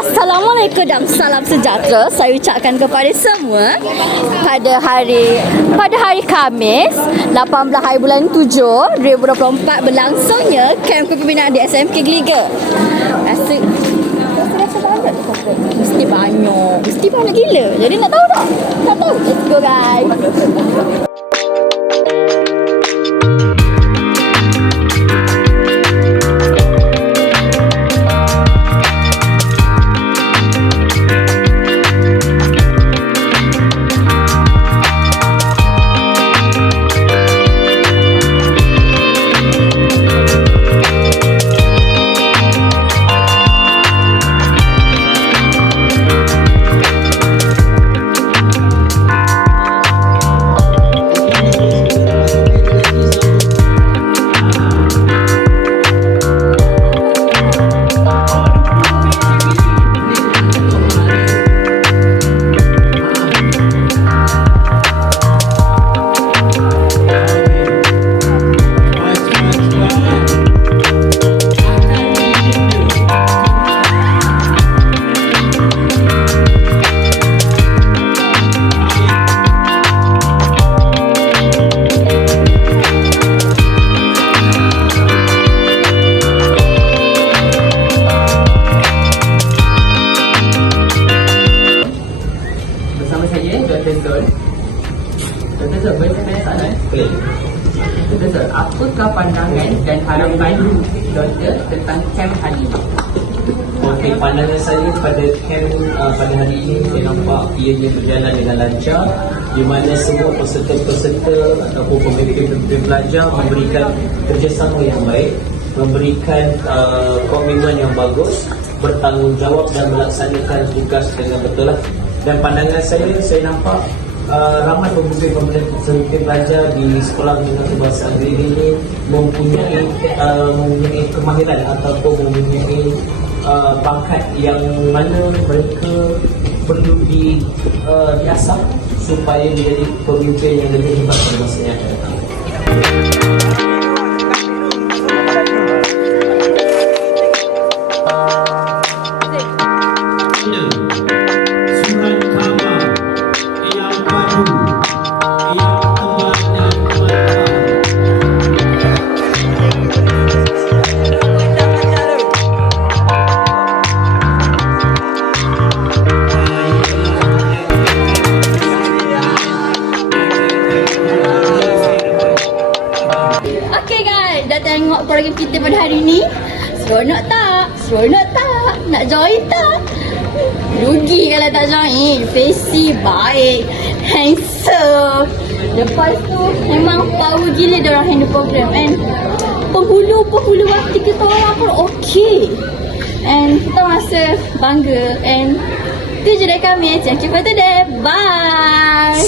Assalamualaikum dan salam sejahtera saya ucapkan kepada semua pada hari Khamis 18 hari bulan 7 2024 berlangsungnya kem kepimpinan di SMK Geliga. Rasa banyak mesti banyak gila. Jadi nak tahu tak? Tak tahu. Let's go guys. Bersama saya, Dr. Zul. Dr. Zul, boleh saya tanya soalan? Boleh. Dr. Zul, apakah pandangan dan harapan Dr. tentang camp hari ini? Okey, pandangan saya pada camp pada hari ini, saya nampak ianya berjalan dengan lancar, di mana semua peserta-peserta ataupun pemimpin-pemimpin pelajar memberikan kerjasama yang baik, memberikan komitmen yang bagus, bertanggungjawab dan melaksanakan tugas dengan betul lah. Dan pandangan saya nampak ramai pemimpin pelajar di sekolah menengah bahasa Inggeris ini mempunyai kemahiran ataupun mempunyai bakat yang mana mereka perlu diasah supaya menjadi pemimpin yang lebih hebat pada masa yang akan datang. Okay guys, dah tengok program kita pada hari ni. Seronok tak? Seronok tak? Nak join tak? Rugi kalau tak join. Face baik, handsome. Lepas tu memang power gila diorang handle program. And penghulu hati kita orang pun okay. And kita rasa bangga. And tu je dari kami. Thank you for today. Bye.